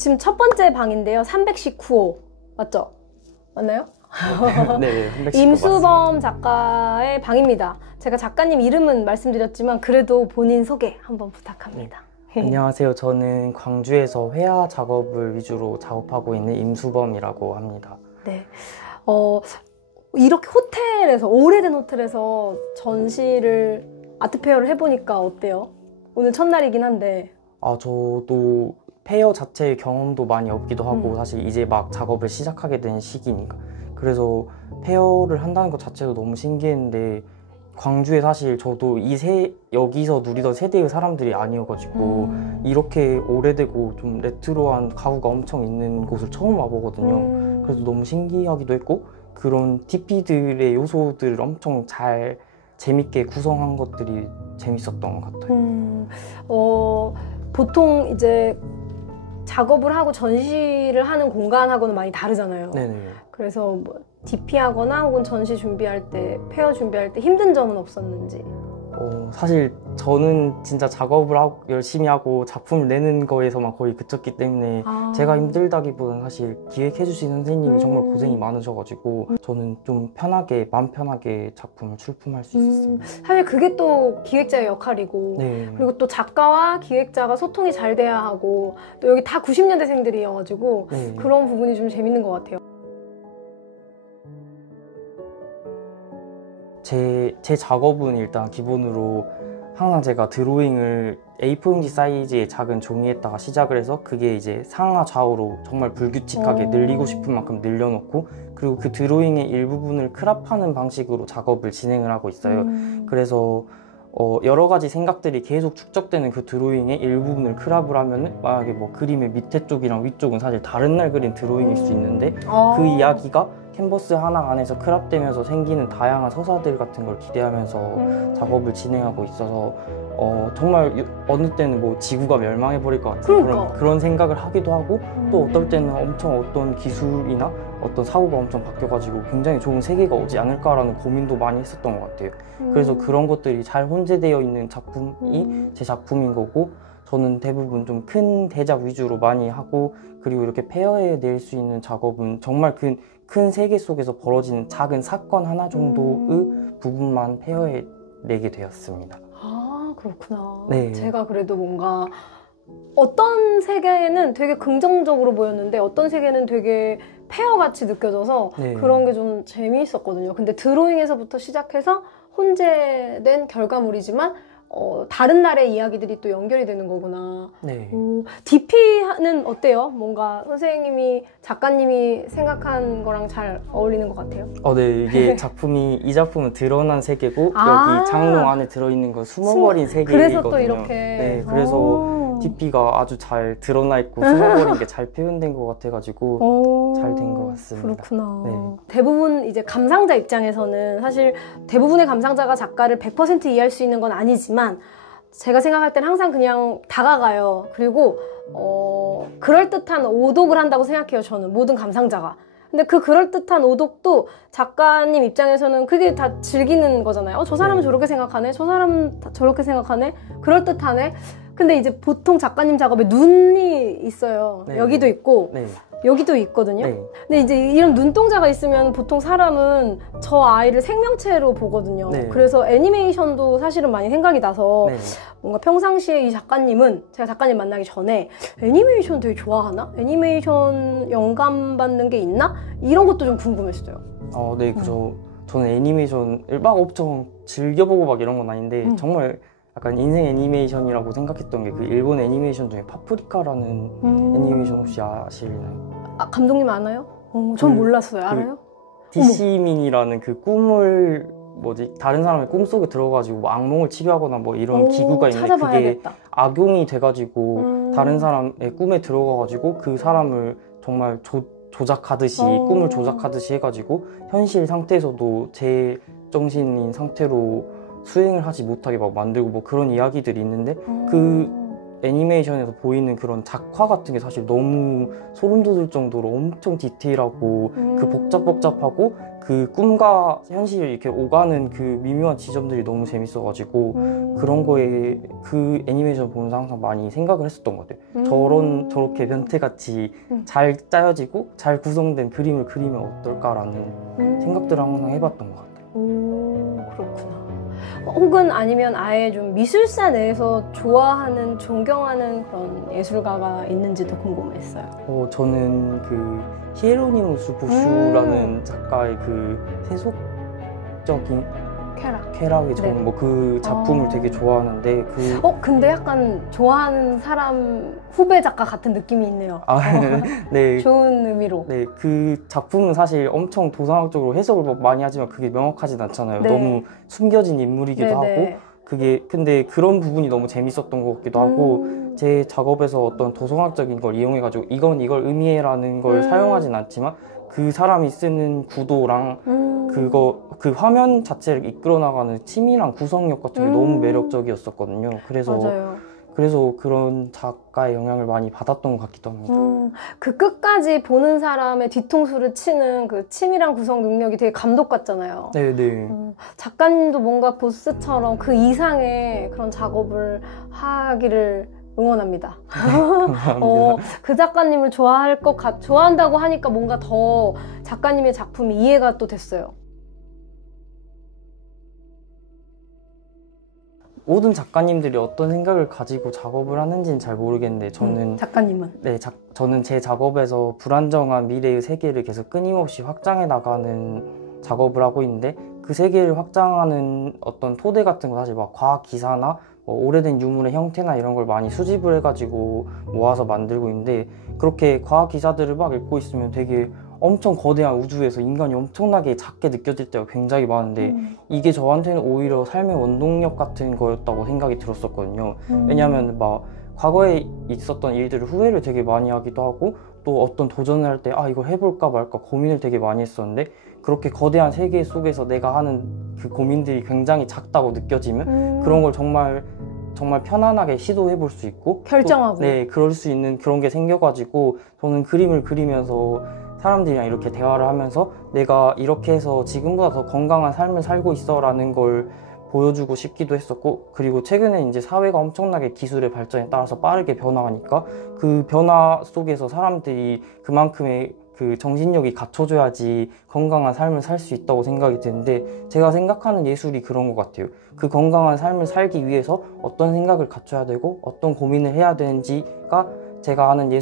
지금 첫 번째 방인데요. 319호. 맞죠? 맞나요? 네, 319 임수범 작가의 방입니다. 제가 작가님 이름은 말씀드렸지만 그래도 본인 소개 한번 부탁합니다. 안녕하세요. 저는 광주에서 회화 작업을 위주로 작업하고 있는 임수범이라고 합니다. 네. 이렇게 호텔에서, 오래된 호텔에서 전시를, 아트페어를 해보니까 어때요? 오늘 첫날이긴 한데. 저도 페어 자체의 경험도 많이 없기도 하고 사실 이제 막 작업을 시작하게 된 시기니까 그래서 페어를 한다는 것 자체도 너무 신기했는데 광주에 사실 저도 여기서 누리던 세대의 사람들이 아니어가지고 이렇게 오래되고 좀 레트로한 가구가 엄청 있는 곳을 처음 와보거든요. 그래서 너무 신기하기도 했고 그런 DP들의 요소들을 엄청 잘 재밌게 구성한 것들이 재밌었던 것 같아요. 보통 이제 작업을 하고 전시를 하는 공간하고는 많이 다르잖아요. 네네. 그래서 뭐 DP하거나 혹은 전시 준비할 때, 페어 준비할 때 힘든 점은 없었는지? 사실 저는 진짜 작업을 열심히 하고 작품을 내는 거에서만 거의 그쳤기 때문에 제가 힘들다기보다는 사실 기획해 주신 선생님이 정말 고생이 많으셔가지고 저는 좀 편하게, 마음 편하게 작품을 출품할 수 있었습니다. 사실 그게 또 기획자의 역할이고 네. 그리고 또 작가와 기획자가 소통이 잘 돼야 하고 또 여기 다 90년대생들이어가지고 네. 그런 부분이 좀 재밌는 것 같아요. 제 작업은 일단 기본으로 항상 제가 드로잉을 A4용지 사이즈의 작은 종이에다가 시작을 해서 그게 이제 상하 좌우로 정말 불규칙하게 늘리고 싶은 만큼 늘려놓고 그리고 그 드로잉의 일부분을 크랍하는 방식으로 작업을 진행을 하고 있어요. 그래서 여러 가지 생각들이 계속 축적되는 그 드로잉의 일부분을 크랍을 하면은 만약에 뭐 그림의 밑에 쪽이랑 위쪽은 사실 다른 날 그린 드로잉일 수 있는데 그 이야기가 캔버스 하나 안에서 크랍되면서 생기는 다양한 서사들 같은 걸 기대하면서 작업을 진행하고 있어서 정말 어느 때는 뭐 지구가 멸망해버릴 것 같은 그런 생각을 하기도 하고 또 어떨 때는 엄청 어떤 기술이나 어떤 사고가 엄청 바뀌어가지고 굉장히 좋은 세계가 오지 않을까라는 고민도 많이 했었던 것 같아요. 그래서 그런 것들이 잘 혼재되어 있는 작품이 제 작품인 거고 저는 대부분 좀 큰 대작 위주로 많이 하고 그리고 이렇게 페어에 낼 수 있는 작업은 정말 큰 세계 속에서 벌어지는 작은 사건 하나 정도의 부분만 페어에 내게 되었습니다. 아, 그렇구나. 네. 제가 그래도 뭔가 어떤 세계에는 되게 긍정적으로 보였는데 어떤 세계는 되게 페어같이 느껴져서 네. 그런 게 좀 재미있었거든요. 근데 드로잉에서부터 시작해서 혼재된 결과물이지만 다른 날의 이야기들이 또 연결이 되는 거구나. 네. DP는 어때요? 뭔가 선생님이, 작가님이 생각한 거랑 잘 어울리는 것 같아요? 네. 이게 이 작품은 드러난 세계고 여기 장롱 안에 들어있는 건 숨어버린 세계이거든요. 그래서 또 이렇게. 네. 그래서 DP가 아주 잘 드러나 있고 숨어버린 게 잘 표현된 것 같아가지고 잘 된 것 같습니다. 그렇구나. 네. 대부분 이제 감상자 입장에서는 사실 대부분의 감상자가 작가를 100% 이해할 수 있는 건 아니지만 제가 생각할 때는 항상 그냥 다가가요. 그리고 그럴듯한 오독을 한다고 생각해요. 저는 모든 감상자가. 근데 그 그럴듯한 오독도 작가님 입장에서는 그게 다 즐기는 거잖아요. 저 사람은 저렇게 생각하네. 저 사람은 저렇게 생각하네. 그럴듯하네. 근데 이제 보통 작가님 작업에 눈이 있어요. 네. 여기도 있고 네. 여기도 있거든요. 네. 근데 이제 이런 눈동자가 있으면 보통 사람은 저 아이를 생명체로 보거든요. 네. 그래서 애니메이션도 사실은 많이 생각이 나서 네. 뭔가 평상시에 이 작가님은 제가 작가님 만나기 전에 애니메이션 되게 좋아하나? 애니메이션 영감 받는 게 있나? 이런 것도 좀 궁금했어요. 네. 저는 애니메이션을 막 엄청 즐겨보고 막 이런 건 아닌데 정말 약간 인생 애니메이션이라고 생각했던 게 그 일본 애니메이션 중에 파프리카라는 애니메이션 혹시 아시나요? 감독님 아나요? 전 몰랐어요. 알아요? 디시민이라는 그 꿈을 다른 사람의 꿈속에 들어가지고 뭐 악몽을 치료하거나 뭐 이런 기구가 있는데 찾아봐야겠다. 그게 악용이 돼가지고 다른 사람의 꿈에 들어가가지고 그 사람을 정말 조작하듯이 꿈을 조작하듯이 해가지고 현실 상태에서도 제 정신인 상태로 수행을 하지 못하게 막 만들고 뭐 그런 이야기들이 있는데 그 애니메이션에서 보이는 그런 작화 같은 게 사실 너무 소름 돋을 정도로 엄청 디테일하고 그 복잡하고 그 꿈과 현실을 이렇게 오가는 그 미묘한 지점들이 너무 재밌어가지고 그런 거에 그 애니메이션 보면서 항상 많이 생각을 했었던 것 같아요. 저렇게 변태같이 잘 짜여지고 잘 구성된 그림을 그리면 어떨까라는 생각들을 항상 해봤던 것 같아요. 그렇구나. 혹은 아니면 아예 좀 미술사 내에서 좋아하는, 존경하는 그런 예술가가 있는지도 궁금했어요. 저는 그 히에로니무스 보슈라는 작가의 그 세속적인 쾌락이 저는 네. 뭐 그 작품을 되게 좋아하는데 근데 약간 좋아하는 사람 후배 작가 같은 느낌이 있네요. 네. 좋은 의미로. 네, 그 작품은 사실 엄청 도상학적으로 해석을 많이 하지만 그게 명확하진 않잖아요. 네. 너무 숨겨진 인물이기도 하고 근데 그런 부분이 너무 재밌었던 것 같기도 하고 제 작업에서 어떤 도성학적인 걸 이용해가지고 이걸 의미해라는 걸 사용하진 않지만 그 사람이 쓰는 구도랑 그 화면 자체를 이끌어 나가는 치밀한 구성력 같은 게 너무 매력적이었었거든요. 그래서 그런 작가의 영향을 많이 받았던 것 같기도 합니다. 그 끝까지 보는 사람의 뒤통수를 치는 그 치밀한 구성 능력이 되게 감독 같잖아요. 네네. 작가님도 뭔가 보스처럼 그 이상의 그런 작업을 하기를 응원합니다. 감사합니다. 그 작가님을 좋아한다고 하니까 뭔가 더 작가님의 작품이 이해가 또 됐어요. 모든 작가님들이 어떤 생각을 가지고 작업을 하는지는 잘 모르겠는데 저는 작가님은? 네, 저는 제 작업에서 불안정한 미래의 세계를 계속 끊임없이 확장해 나가는 작업을 하고 있는데 그 세계를 확장하는 어떤 토대 같은 거 사실 막 과학 기사나 오래된 유물의 형태나 이런 걸 많이 수집을 해가지고 모아서 만들고 있는데 그렇게 과학 기사들을 막 읽고 있으면 되게 엄청 거대한 우주에서 인간이 엄청나게 작게 느껴질 때가 굉장히 많은데 이게 저한테는 오히려 삶의 원동력 같은 거였다고 생각이 들었었거든요. 왜냐하면 막 과거에 있었던 일들을 후회를 되게 많이 하기도 하고 또 어떤 도전을 할 때 이거 해볼까 말까 고민을 되게 많이 했었는데 그렇게 거대한 세계 속에서 내가 하는 그 고민들이 굉장히 작다고 느껴지면 그런 걸 정말 편안하게 시도해 볼 수 있고 결정하고 네, 그럴 수 있는 그런 게 생겨가지고 저는 그림을 그리면서 사람들이랑 이렇게 대화를 하면서 내가 이렇게 해서 지금보다 더 건강한 삶을 살고 있어 라는 걸 보여주고 싶기도 했었고 그리고 최근에 이제 사회가 엄청나게 기술의 발전에 따라서 빠르게 변화하니까 그 변화 속에서 사람들이 그만큼의 그 정신력이 갖춰져야지 건강한 삶을 살 수 있다고 생각이 드는데 제가 생각하는 예술이 그런 것 같아요. 그 건강한 삶을 살기 위해서 어떤 생각을 갖춰야 되고 어떤 고민을 해야 되는지가 제가 하는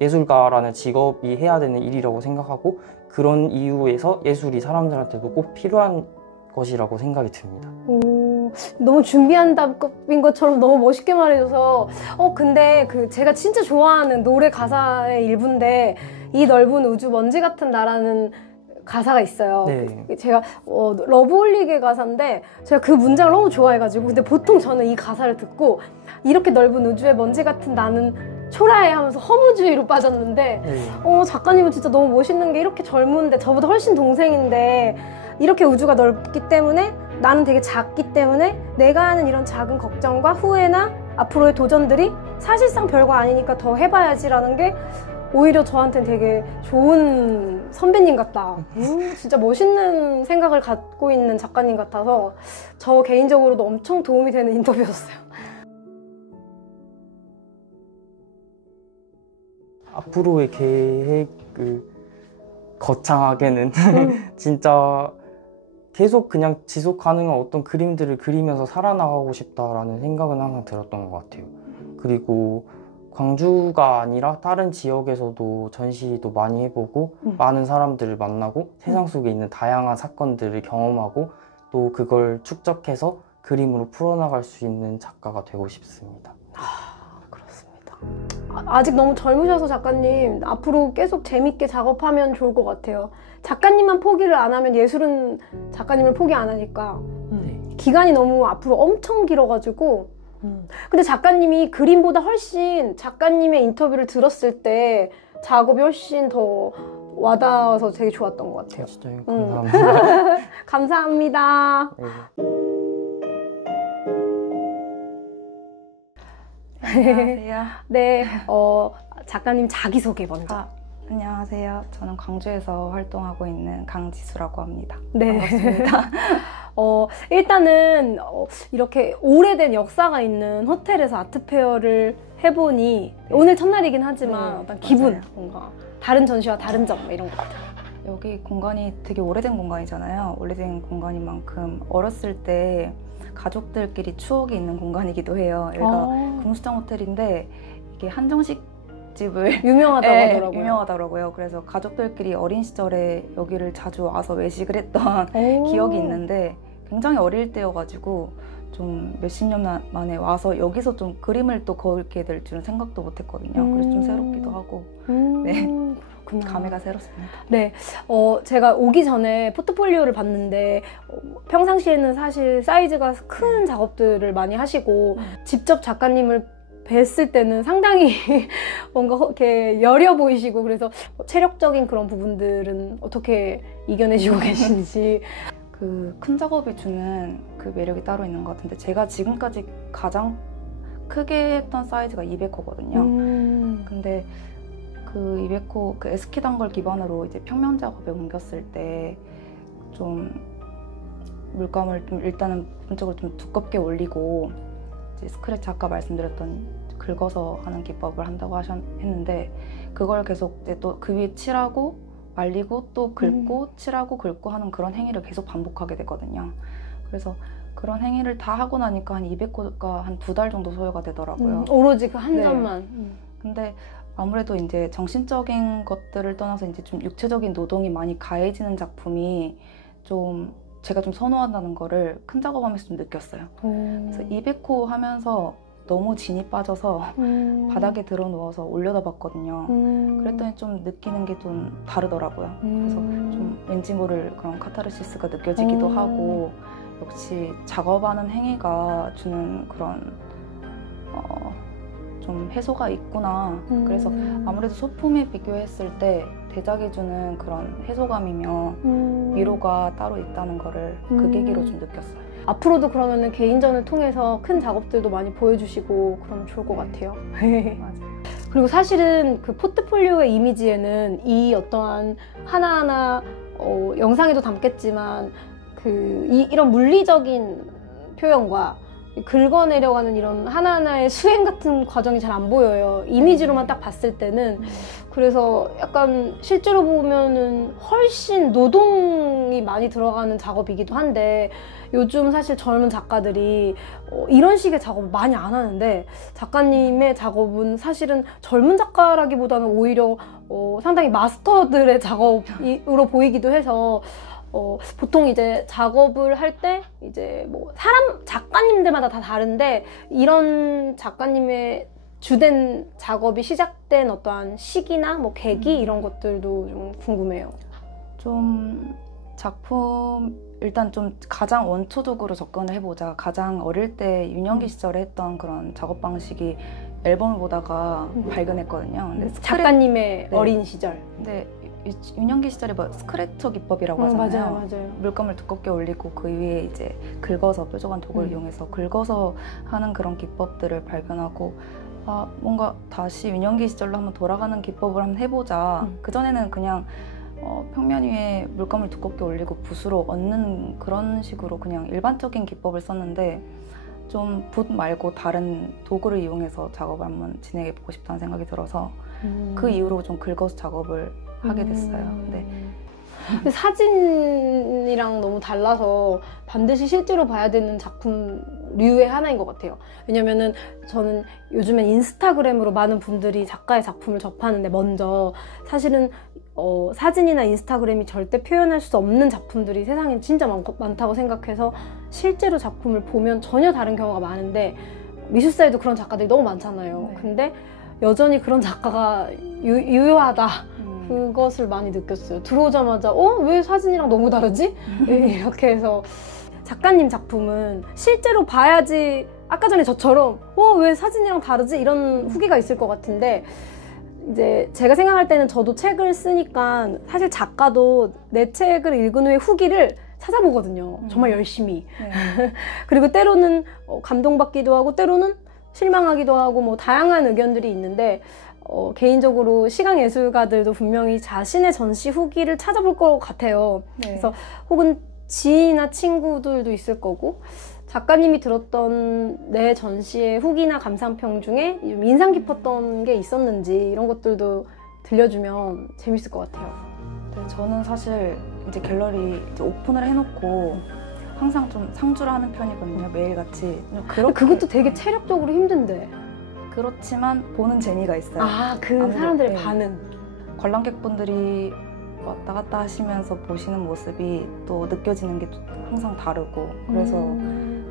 예술가라는 직업이 해야 되는 일이라고 생각하고 그런 이유에서 예술이 사람들한테도 꼭 필요한 것이라고 생각이 듭니다. 너무 준비한 답인 것처럼 너무 멋있게 말해줘서 근데 제가 진짜 좋아하는 노래 가사의 일부인데 이 넓은 우주 먼지 같은 나라는 가사가 있어요. 네. 제가 러브홀릭의 가사인데 제가 그 문장을 너무 좋아해가지고 근데 보통 저는 이 가사를 듣고 이렇게 넓은 우주에 먼지 같은 나는 초라해 하면서 허무주의로 빠졌는데 작가님은 진짜 너무 멋있는 게 이렇게 젊은데 저보다 훨씬 동생인데 이렇게 우주가 넓기 때문에 나는 되게 작기 때문에 내가 하는 이런 작은 걱정과 후회나 앞으로의 도전들이 사실상 별거 아니니까 더 해봐야지라는 게 오히려 저한테는 되게 좋은 선배님 같다. 진짜 멋있는 생각을 갖고 있는 작가님 같아서 저 개인적으로도 엄청 도움이 되는 인터뷰였어요. 앞으로의 계획을 거창하게는 진짜 계속 그냥 지속 가능한 어떤 그림들을 그리면서 살아나가고 싶다라는 생각은 항상 들었던 것 같아요. 그리고 광주가 아니라 다른 지역에서도 전시도 많이 해보고 많은 사람들을 만나고 세상 속에 있는 다양한 사건들을 경험하고 또 그걸 축적해서 그림으로 풀어나갈 수 있는 작가가 되고 싶습니다. 그렇습니다. 아직 너무 젊으셔서 작가님 앞으로 계속 재밌게 작업하면 좋을 것 같아요. 작가님만 포기를 안 하면 예술은 작가님을 포기 안 하니까 기간이 너무 앞으로 엄청 길어가지고 근데 작가님이 그림보다 훨씬 작가님의 인터뷰를 들었을 때 작업이 훨씬 더 와닿아서 되게 좋았던 것 같아요. 진짜요? 감사합니다. 감사합니다. 네. 안녕하세요. 네, 작가님 자기소개 먼저. 안녕하세요. 저는 광주에서 활동하고 있는 강지수라고 합니다. 네. 반갑습니다. 일단은 이렇게 오래된 역사가 있는 호텔에서 아트페어를 해보니 오늘 첫날이긴 하지만 네, 어떤 기분, 맞아요. 뭔가 다른 전시와 다른 점 이런 것 같아요. 여기 공간이 되게 오래된 공간이잖아요. 오래된 공간인 만큼 어렸을 때 가족들끼리 추억이 있는 공간이기도 해요. 여기가 금수정 호텔인데 이게 한정식 집을 유명하다고 네, 하더라고요. 유명하더라고요. 그래서 가족들끼리 어린 시절에 여기를 자주 와서 외식을 했던 기억이 있는데 굉장히 어릴 때여가지고 좀 몇십 년 만에 와서 여기서 좀 그림을 또 그리게 될 줄은 생각도 못했거든요. 그래서 좀 새롭기도 하고 네, 그렇구나. 감회가 새롭습니다. 네, 제가 오기 전에 포트폴리오를 봤는데 평상시에는 사실 사이즈가 큰 작업들을 많이 하시고 직접 작가님을 뵀을 때는 상당히 뭔가 이렇게 여려 보이시고 그래서 체력적인 그런 부분들은 어떻게 이겨내시고 계신지. 그 큰 작업이 주는 그 매력이 따로 있는 것 같은데 제가 지금까지 가장 크게 했던 사이즈가 200호거든요. 근데 그 200호 그 에스키 단걸 기반으로 이제 평면 작업에 옮겼을 때 좀 물감을 좀 일단은 본적으로 좀 두껍게 올리고 이제 스크래치 아까 말씀드렸던 긁어서 하는 기법을 한다고 했는데 그걸 계속 이제 또 그 위에 칠하고 말리고 또 긁고 칠하고 긁고 하는 그런 행위를 계속 반복하게 되거든요. 그래서 그런 행위를 다 하고 나니까 한 200호가 한 2달 정도 소요가 되더라고요. 오로지 그 한 네. 점만. 근데 아무래도 이제 정신적인 것들을 떠나서 이제 좀 육체적인 노동이 많이 가해지는 작품이 좀 제가 좀 선호한다는 거를 큰 작업하면서 좀 느꼈어요. 그래서 200호 하면서 너무 진이 빠져서 바닥에 들어 누워서 올려다 봤거든요. 그랬더니 좀 느끼는 게 좀 다르더라고요. 그래서 좀 왠지 모를 그런 카타르시스가 느껴지기도 하고 역시 작업하는 행위가 주는 그런 좀 해소가 있구나. 그래서 아무래도 소품에 비교했을 때 대작이 주는 그런 해소감이며 위로가 따로 있다는 거를 그 계기로 좀 느꼈어요. 앞으로도 그러면은 개인전을 통해서 큰 작업들도 많이 보여주시고 그러면 좋을 것 같아요. 맞아요. 그리고 사실은 그 포트폴리오의 이미지에는 이 어떠한 하나하나 영상에도 담겠지만 이런 물리적인 표현과 긁어내려가는 이런 하나하나의 수행 같은 과정이 잘 안 보여요. 이미지로만 딱 봤을 때는. 그래서 약간 실제로 보면은 훨씬 노동이 많이 들어가는 작업이기도 한데 요즘 사실 젊은 작가들이 이런 식의 작업을 많이 안 하는데 작가님의 작업은 사실은 젊은 작가라기보다는 오히려 상당히 마스터들의 작업으로 보이기도 해서 보통 이제 작업을 할 때 이제 뭐 작가님들마다 다 다른데 이런 작가님의 주된 작업이 시작된 어떠한 시기나 뭐 계기 이런 것들도 좀 궁금해요. 좀 작품 일단 좀 가장 원초적으로 접근을 해보자. 가장 어릴 때 유년기 시절에 했던 그런 작업 방식이 앨범을 보다가 발견했거든요. 근데 작가님의 네. 어린 시절. 근데 유년기 시절에 뭐 스크래처 기법이라고 하잖아요. 맞아요. 물감을 두껍게 올리고 그 위에 이제 긁어서 뾰족한 도구를 이용해서 긁어서 하는 그런 기법들을 발견하고 뭔가 다시 유년기 시절로 한번 돌아가는 기법을 한번 해보자. 그전에는 그냥 평면 위에 물감을 두껍게 올리고 붓으로 얹는 그런 식으로 그냥 일반적인 기법을 썼는데 좀 붓 말고 다른 도구를 이용해서 작업을 한번 진행해보고 싶다는 생각이 들어서 그 이후로 좀 긁어서 작업을 하게 됐어요. 네. 근데 사진이랑 너무 달라서 반드시 실제로 봐야 되는 작품류의 하나인 것 같아요. 왜냐면은 저는 요즘엔 인스타그램으로 많은 분들이 작가의 작품을 접하는데 먼저 사실은 사진이나 인스타그램이 절대 표현할 수 없는 작품들이 세상에 진짜 많다고 생각해서 실제로 작품을 보면 전혀 다른 경우가 많은데 미술사에도 그런 작가들이 너무 많잖아요. 네. 근데 여전히 그런 작가가 유효하다. 그것을 많이 느꼈어요. 들어오자마자 왜 사진이랑 너무 다르지? 이렇게 해서 작가님 작품은 실제로 봐야지 아까 전에 저처럼 왜 사진이랑 다르지? 이런 후기가 있을 것 같은데 이제 제가 생각할 때는 저도 책을 쓰니까 사실 작가도 내 책을 읽은 후에 후기를 찾아보거든요. 정말 열심히. 네. 그리고 때로는 감동받기도 하고 때로는 실망하기도 하고 뭐 다양한 의견들이 있는데 개인적으로 시각예술가들도 분명히 자신의 전시 후기를 찾아볼 것 같아요. 네. 그래서 혹은 지인이나 친구들도 있을 거고 작가님이 들었던 내 전시의 후기나 감상평 중에 좀 인상 깊었던 게 있었는지 이런 것들도 들려주면 재밌을 것 같아요. 네, 저는 사실 이제 갤러리 이제 오픈을 해놓고 항상 좀 상주를 하는 편이거든요. 매일같이. 그것도 되게 체력적으로 힘든데. 그렇지만 보는 재미가 있어요. 그 아무래도, 사람들의 네. 반응. 관람객분들이 왔다 갔다 하시면서 보시는 모습이 또 느껴지는 게 항상 다르고 그래서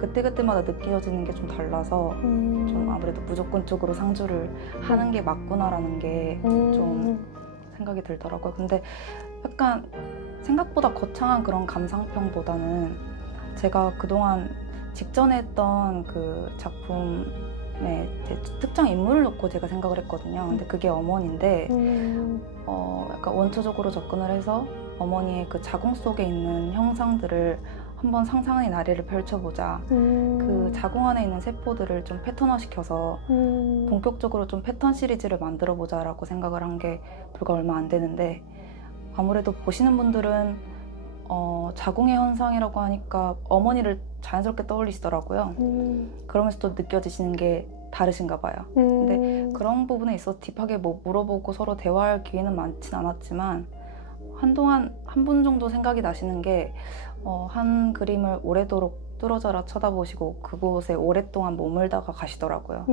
그때그때마다 느껴지는 게 좀 달라서 좀 아무래도 무조건적으로 상주를 하는 게 맞구나라는 게 좀 생각이 들더라고요. 근데 약간 생각보다 거창한 그런 감상평보다는 제가 그동안 직전에 했던 그 작품에 특정 인물을 놓고 제가 생각을 했거든요. 근데 그게 어머니인데 약간 원초적으로 접근을 해서 어머니의 그 자궁 속에 있는 형상들을 한번 상상의 나래를 펼쳐보자. 그 자궁 안에 있는 세포들을 좀 패턴화시켜서 본격적으로 좀 패턴 시리즈를 만들어보자 라고 생각을 한 게 불과 얼마 안 되는데 아무래도 보시는 분들은 자궁의 현상이라고 하니까 어머니를 자연스럽게 떠올리시더라고요. 그러면서 또 느껴지시는 게 다르신가 봐요. 근데 그런 부분에 있어서 딥하게 뭐 물어보고 서로 대화할 기회는 많진 않았지만 한동안 한 분 정도 생각이 나시는 게 한 그림을 오래도록 뚫어져라 쳐다보시고 그곳에 오랫동안 머물다가 가시더라고요.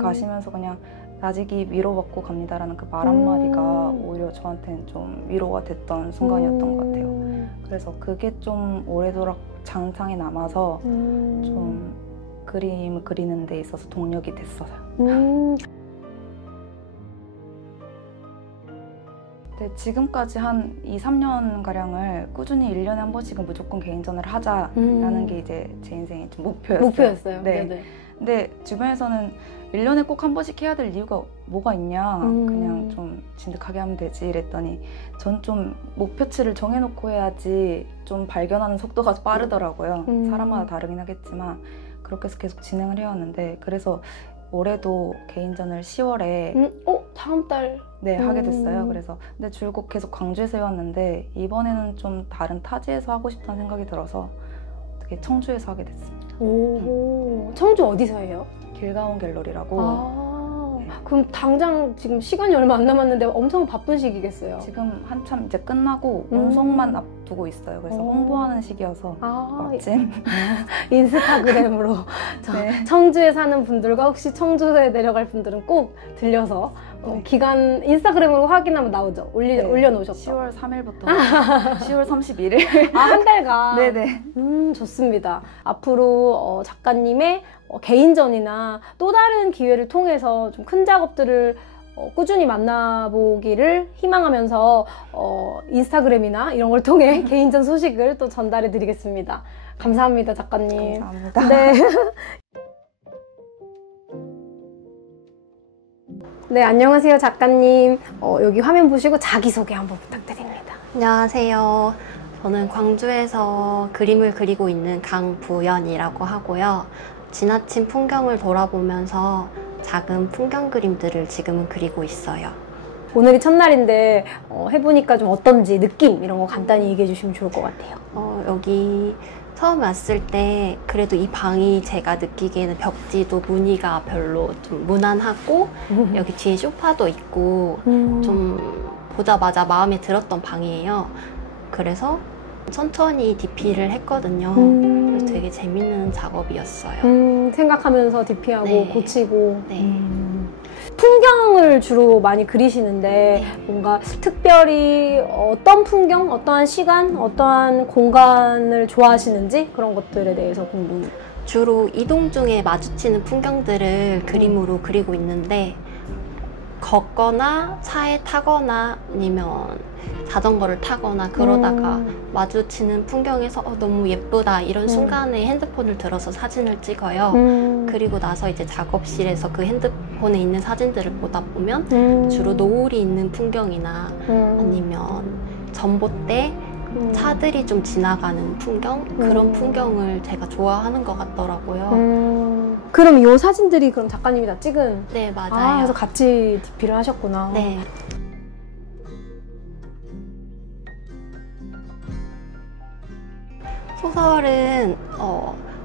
가시면서 그냥 나직이 위로받고 갑니다라는 그 말 한마디가 오히려 저한테는 좀 위로가 됐던 순간이었던 것 같아요. 그래서 그게 좀 오래도록 장상에 남아서 좀 그림을 그리는 데 있어서 동력이 됐어요. 네, 지금까지 한 2, 3년가량을 꾸준히 1년에 한 번씩은 무조건 개인전을 하자라는 게 이제 제 인생의 좀 목표였어요. 네. 네. 근데 주변에서는 1년에 꼭 한 번씩 해야 될 이유가 뭐가 있냐 그냥 좀 진득하게 하면 되지 이랬더니 전 좀 목표치를 정해놓고 해야지 좀 발견하는 속도가 빠르더라고요. 사람마다 다르긴 하겠지만 그렇게 해서 계속 진행을 해왔는데 그래서 올해도 개인전을 10월에 다음 달 네, 하게 됐어요. 그래서 근데 줄곧 계속 광주에서 해왔는데 이번에는 좀 다른 타지에서 하고 싶다는 생각이 들어서 어떻게 청주에서 하게 됐습니다. 청주 어디서 해요? 길가온 갤러리라고. 그럼 당장 지금 시간이 얼마 안 남았는데 엄청 바쁜 시기겠어요? 지금 한참 이제 끝나고 운송만 앞두고 있어요. 그래서 홍보하는 시기여서 마침 인스타그램으로 네. 청주에 사는 분들과 혹시 청주에 내려갈 분들은 꼭 들려서 기간 인스타그램으로 확인하면 나오죠? 올려놓으셨죠? 10월 3일부터 10월 31일 한 달간? 네네. 좋습니다. 앞으로 작가님의 개인전이나 또 다른 기회를 통해서 좀 큰 작업들을 꾸준히 만나보기를 희망하면서 인스타그램이나 이런 걸 통해 개인전 소식을 또 전달해 드리겠습니다. 감사합니다, 작가님. 감사합니다. 네. 네, 안녕하세요, 작가님. 여기 화면 보시고 자기소개 한번 부탁드립니다. 안녕하세요. 저는 광주에서 그림을 그리고 있는 강부연이라고 하고요. 지나친 풍경을 돌아보면서 작은 풍경 그림들을 지금은 그리고 있어요. 오늘이 첫날인데 해보니까 좀 어떤지 느낌 이런 거 간단히 얘기해 주시면 좋을 것 같아요. 여기 처음 왔을 때 그래도 이 방이 제가 느끼기에는 벽지도 무늬가 별로 좀 무난하고 여기 뒤에 소파도 있고 좀 보자마자 마음에 들었던 방이에요. 그래서 천천히 DP를 했거든요. 그래서 되게 재밌는 작업이었어요. 생각하면서 DP하고 네. 고치고. 네. 풍경을 주로 많이 그리시는데 뭔가 특별히 어떤 풍경, 어떠한 시간, 어떠한 공간을 좋아하시는지 그런 것들에 대해서 궁금해요. 주로 이동 중에 마주치는 풍경들을 그림으로 그리고 있는데 걷거나 차에 타거나 아니면 자전거를 타거나 그러다가 마주치는 풍경에서 너무 예쁘다 이런 순간에 핸드폰을 들어서 사진을 찍어요. 그리고 나서 이제 작업실에서 그 핸드폰에 있는 사진들을 보다 보면 주로 노을이 있는 풍경이나 아니면 전봇대 차들이 좀 지나가는 풍경? 그런 풍경을 제가 좋아하는 것 같더라고요. 그럼 이 사진들이 그럼 작가님이 다 찍은? 네, 맞아요. 그래서 같이 DP를 하셨구나. 네. 소설은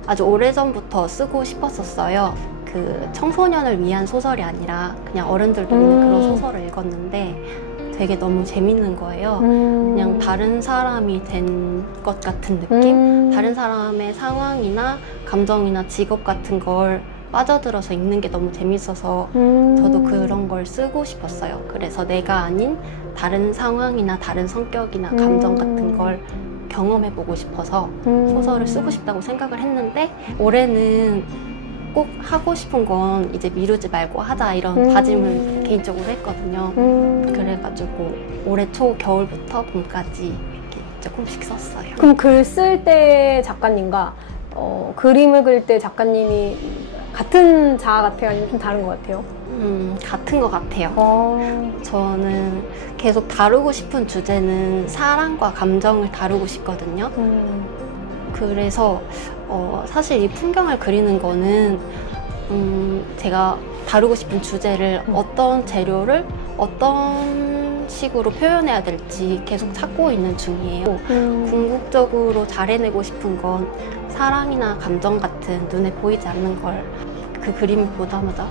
아주 오래전부터 쓰고 싶었었어요. 그 청소년을 위한 소설이 아니라 그냥 어른들도 읽는 그런 소설을 읽었는데 되게 너무 재밌는 거예요. 그냥 다른 사람이 된 것 같은 느낌? 다른 사람의 상황이나 감정이나 직업 같은 걸 빠져들어서 읽는 게 너무 재밌어서 저도 그런 걸 쓰고 싶었어요. 그래서 내가 아닌 다른 상황이나 다른 성격이나 감정 같은 걸 경험해보고 싶어서 소설을 쓰고 싶다고 생각을 했는데 올해는 꼭 하고 싶은 건 이제 미루지 말고 하자 이런 다짐을 개인적으로 했거든요. 그래가지고 올해 초 겨울부터 봄까지 이렇게 조금씩 썼어요. 그럼 글 쓸 때 작가님과 그림을 그릴 때 작가님이 같은 자아 같아요? 아니면 좀 다른 것 같아요? 같은 것 같아요. 저는 계속 다루고 싶은 주제는 사랑과 감정을 다루고 싶거든요. 그래서 사실 이 풍경을 그리는 거는 제가 다루고 싶은 주제를 어떤 재료를 어떤 식으로 표현해야 될지 계속 찾고 있는 중이에요. 궁극적으로 잘 해내고 싶은 건 사랑이나 감정 같은 눈에 보이지 않는 걸 그 그림을 보자마자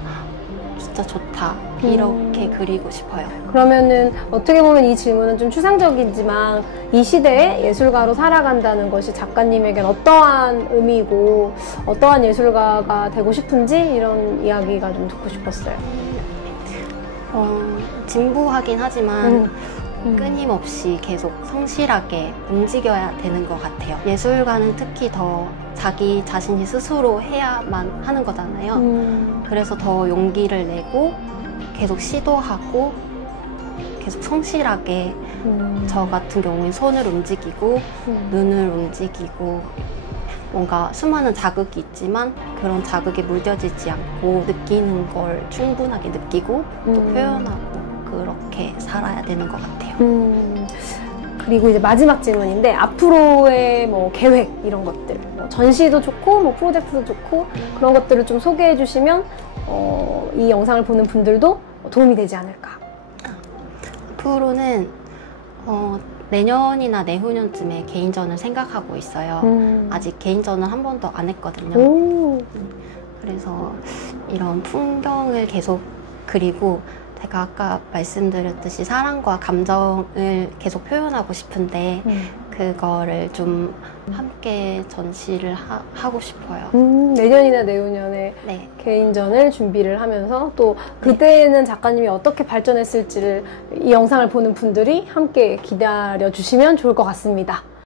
진짜 좋다 이렇게 그리고 싶어요. 그러면은 어떻게 보면 이 질문은 좀 추상적이지만 이 시대에 예술가로 살아간다는 것이 작가님에겐 어떠한 의미이고 어떠한 예술가가 되고 싶은지 이런 이야기가 좀 듣고 싶었어요. 진부하긴 하지만 끊임없이 계속 성실하게 움직여야 되는 것 같아요. 예술가는 특히 더 자기 자신이 스스로 해야만 하는 거잖아요. 그래서 더 용기를 내고 계속 시도하고 계속 성실하게 저 같은 경우엔 손을 움직이고 눈을 움직이고 뭔가 수많은 자극이 있지만 그런 자극에 물려지지 않고 느끼는 걸 충분하게 느끼고 또 표현하고 그렇게 살아야 되는 것 같아요. 그리고 이제 마지막 질문인데 앞으로의 뭐 계획 이런 것들 뭐 전시도 좋고 뭐 프로젝트도 좋고 그런 것들을 좀 소개해 주시면 이 영상을 보는 분들도 도움이 되지 않을까. 앞으로는 내년이나 내후년쯤에 개인전을 생각하고 있어요. 아직 개인전은 한 번도 안 했거든요. 그래서 이런 풍경을 계속 그리고 제가 아까 말씀드렸듯이 사랑과 감정을 계속 표현하고 싶은데 그거를 좀 함께 전시를 하고 싶어요. 내년이나 내후년에 네. 개인전을 준비를 하면서 또 그때는 작가님이 어떻게 발전했을지를 이 영상을 보는 분들이 함께 기다려 주시면 좋을 것 같습니다.